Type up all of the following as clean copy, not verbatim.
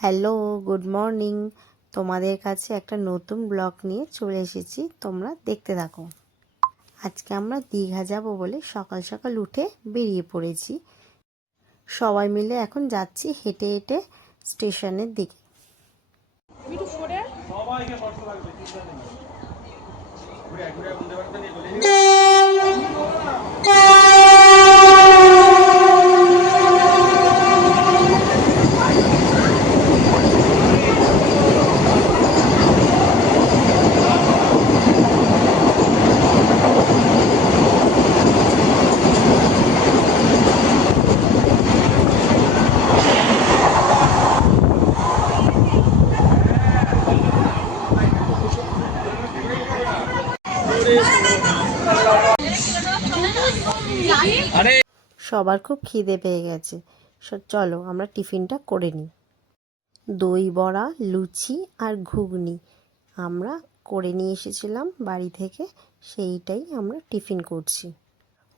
Hello, good morning. তোমাদের কাছে একটা নতুন ব্লগ নিয়ে চলে এসেছি, তোমরা দেখতে থাকো। আজকে আমরা দীঘা যাব বলে সকাল সকাল উঠে বেরিয়ে পড়েছি। সবাই মিলে এখন যাচ্ছি হেঁটে হেঁটে স্টেশনের দিকে। সবার খুব খিদে পেয়ে গেছে, চলো আমরা টিফিনটা করে নিই। দই বড়া, লুচি আর ঘুগনি আমরা করে নিয়ে এসেছিলাম বাড়ি থেকে, সেইটাই আমরা টিফিন করছি।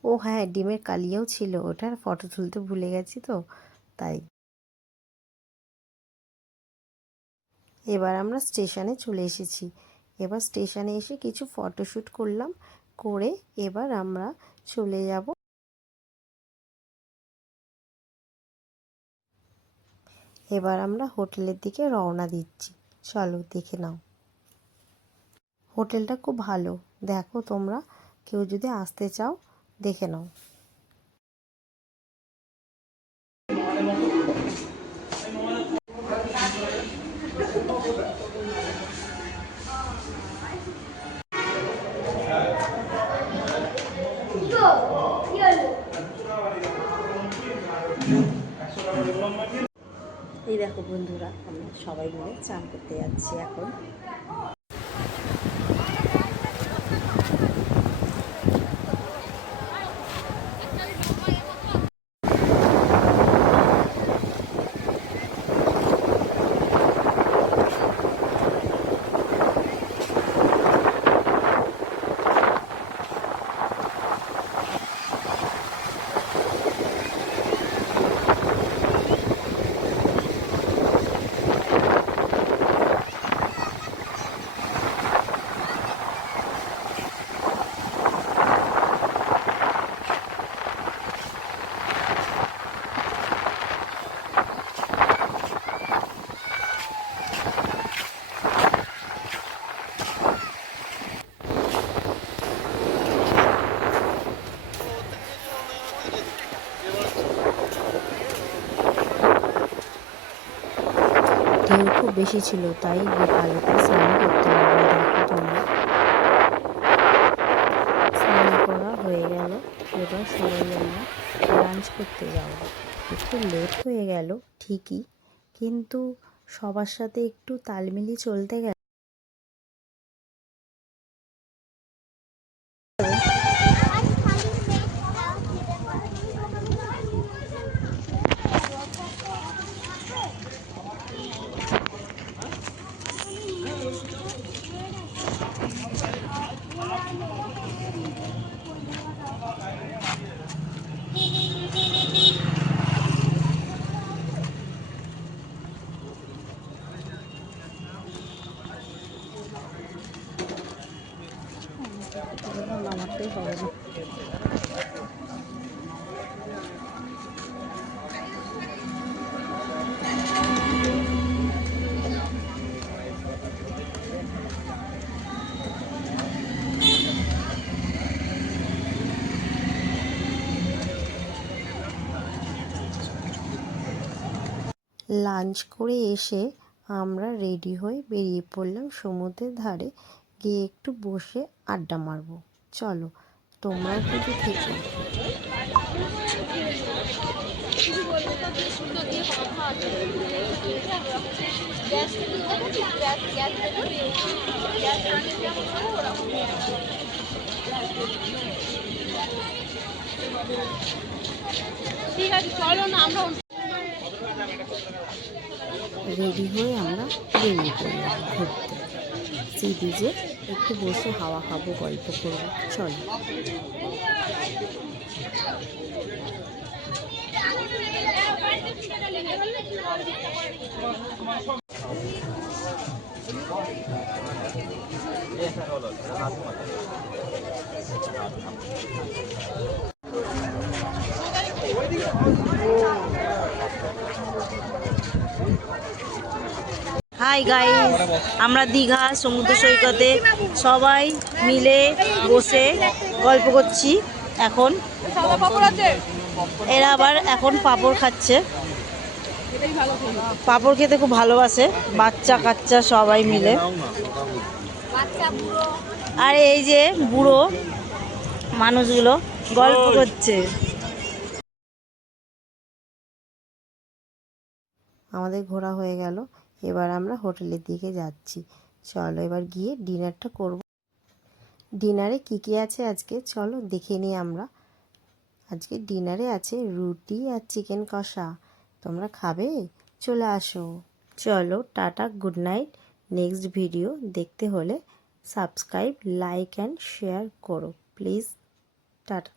ও হ্যাঁ, ডিমের কালিয়াও ছিল, ওটার ফটো তুলতে ভুলে গেছি তো তাই। এবার আমরা স্টেশনে চলে এসেছি। এবার স্টেশনে এসে কিছু ফটোশ্যুট করলাম, করে এবার আমরা চলে যাব। এবার আমরা হোটেলের দিকে রওনা দিচ্ছি, চলো দেখে নাও। হোটেলটা খুব ভালো, দেখো তোমরা কেউ যদি আসতে চাও দেখে নাও। এই দেখো বন্ধুরা, আমরা সবাই মিলে চান করতে যাচ্ছি এখন। ঢেউ খুব বেশি ছিল, তাই আলোতে স্নান করতে হবে। দেখো তোমরা, স্নান করা হয়ে গেল। এবার সবাই আমরা লাঞ্চ করতে যাব। একটু লেট হয়ে গেল ঠিকই, কিন্তু সবার সাথে একটু তাল মিলিয়ে চলতে গেলে নামাতেই হবে না। লাঞ্চ করে এসে আমরা রেডি হয়ে বেরিয়ে পড়লাম সমুদ্রের ধারে, গিয়ে একটু বসে আড্ডা মারবো। চলো তোমরা কিন্তু থেকে। ঠিক আছে, চলো না আমরা রেডি হয়ে আমরা বেরিয়ে পড়লাম ঘুরতে। সি বিচে একটু বসে হাওয়া খাবো, গল্প করবো, চলো। হাই গাইস, আমরা দীঘা সমুদ্র সৈকতে সবাই মিলে বসে গল্প করছি। এখন এরা আবার এখন পাঁপড় খাচ্ছে। পাঁপড় খেতে খুব ভালোবাসে বাচ্চা কাচ্চা সবাই মিলে। আর এই যে বুড়ো মানুষগুলো গল্প করছে। আমাদের ঘোরা হয়ে গেল, এবার আমরা হোটেলের দিকে যাচ্ছি। চলো এবার গিয়ে ডিনারটা করব। ডিনারে কি কি আছে আজকে চলো দেখে নিই আমরা। আজকে ডিনারে আছে রুটি আর চিকেন কষা। তোমরা খাবে? চলে আসো। চলো tata, good night. Next video দেখতে হলে সাবস্ক্রাইব, লাইক অ্যান্ড শেয়ার করো প্লিজ। টাটা।